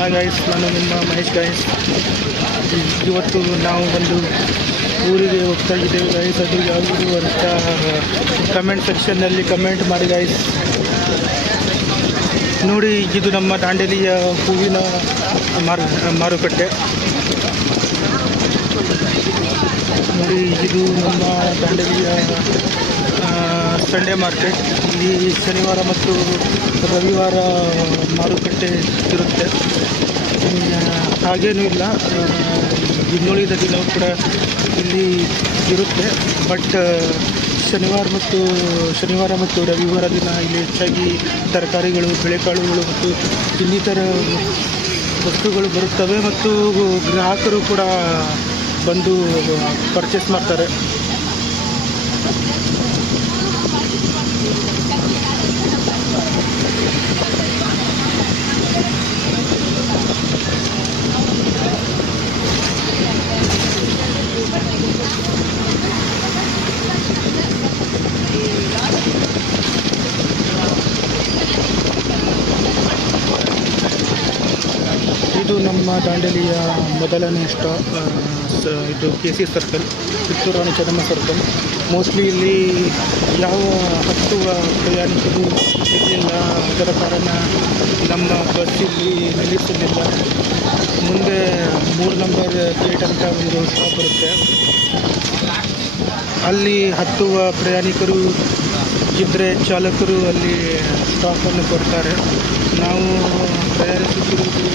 Hi guys, ನಾನು ನಿಮ್ಮ Mahesh guys. ಇವತ್ತು ನಾವು ಒಂದು ಊರಿಗೆ ಹೋಗ್ತಾ ಇದ್ದೇವೆ ಗೈಸ್. ಅದು ಯಾವುದು ಅಂತ ಕಮೆಂಟ್ ಸೆಕ್ಷನ್ನಲ್ಲಿ ಕಮೆಂಟ್ ಮಾಡಿ ಗೈಸ್. ನೋಡಿ, ಇದು ನಮ್ಮ ದಾಂಡೇಲಿಯ ಹೂವಿನ ಮಾರುಕಟ್ಟೆ. ನೋಡಿ, ಇದು ನಮ್ಮ ದಾಂಡೇಲಿಯ ಸಂಡೇ ಮಾರ್ಕೆಟ್. ಇಲ್ಲಿ ಶನಿವಾರ ಮತ್ತು ರವಿವಾರ ಮಾರುಕಟ್ಟೆ ಇರುತ್ತೆ. ಹಾಗೇನೂ ಇಲ್ಲ, ಇನ್ನುಳಿದ ದಿನವೂ ಕೂಡ ಇಲ್ಲಿ ಇರುತ್ತೆ. ಬಟ್ ಶನಿವಾರ ಮತ್ತು ರವಿವಾರ ದಿನ ಇಲ್ಲಿ ಹೆಚ್ಚಾಗಿ ತರಕಾರಿಗಳು, ಬೇಳೆಕಾಳುಗಳು ಮತ್ತು ಇನ್ನಿತರ ವಸ್ತುಗಳು ಬರುತ್ತವೆ ಮತ್ತು ಗ್ರಾಹಕರು ಕೂಡ ಬಂದು ಪರ್ಚೇಸ್ ಮಾಡ್ತಾರೆ. ಇದು ನಮ್ಮ ದಾಂಡೇಲಿಯ ಮೊದಲನೇ ಸ್ಟಾಪ್. ಇದು KC circle, Kittur Rani Chennamma circle. Mostly ಇಲ್ಲಿ ಯಾವ ಹತ್ತುವ ಪ್ರಯಾಣಿಕರು ಇರಲಿಲ್ಲ. ಅದರ ಕಾರಣ ನಮ್ಮ ಬಸ್ ಇಲ್ಲಿ ನಿಲ್ಲಿಸಲಿಲ್ಲ. ಮುಂದೆ 3 ನಂಬರ್ ಗೇಟ್ ಅಂತ ಒಂದು ಸ್ಟಾಪ್ ಬರುತ್ತೆ. ಅಲ್ಲಿ ಹತ್ತುವ ಪ್ರಯಾಣಿಕರು ಇದ್ದರೆ ಚಾಲಕರು ಅಲ್ಲಿ ಸ್ಟಾಪನ್ನು ಕೊಡ್ತಾರೆ. ನಾವು ಪ್ರಯಾಣಿಸುತ್ತಿರುವುದು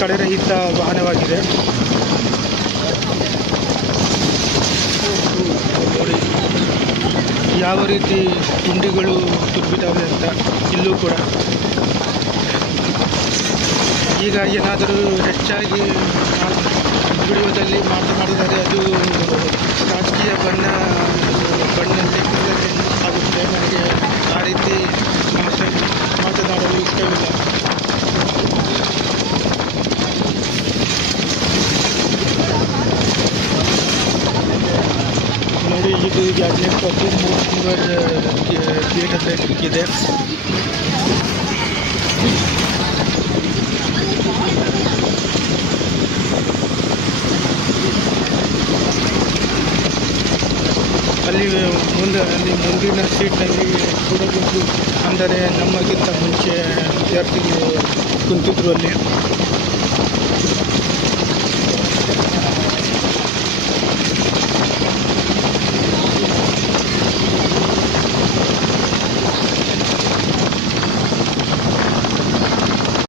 ತಡೆರಹಿತ ವಾಹನವಾಗಿದೆ. ನೋಡಿ ಯಾವ ರೀತಿ ಗುಂಡಿಗಳು ತುಂಬಿದ್ದಾವೆ ಅಂತ. ಇಲ್ಲೂ ಕೂಡ ಈಗ ಏನಾದರೂ ಹೆಚ್ಚಾಗಿ ವಿಡಿಯೋದಲ್ಲಿ ಮಾತನಾಡಿದರೆ ಅದು ರಾಜಕೀಯ ಬಣ್ಣಕ್ಕೆ ಆಗುತ್ತೆ. ನನಗೆ ಆ ರೀತಿ ಮಾತನಾಡಲು ಇಷ್ಟವಿಲ್ಲ. ನೋಡಿ, ಇದು 2ನೇ ಸ್ಟಾಪು 3 ಗೇಟ್ ಹತ್ರ ಸಿಕ್ಕಿದೆ. ಅಲ್ಲಿ ಮುಂದಿನ ಸೀಟ್ನಲ್ಲಿ ಕೂಡಬೇಕು ಅಂದರೆ ನಮಗಿಂತ ಮುಂಚೆ ವಿದ್ಯಾರ್ಥಿಗಳು ಕುಂತಿದ್ರು ಅಲ್ಲಿ.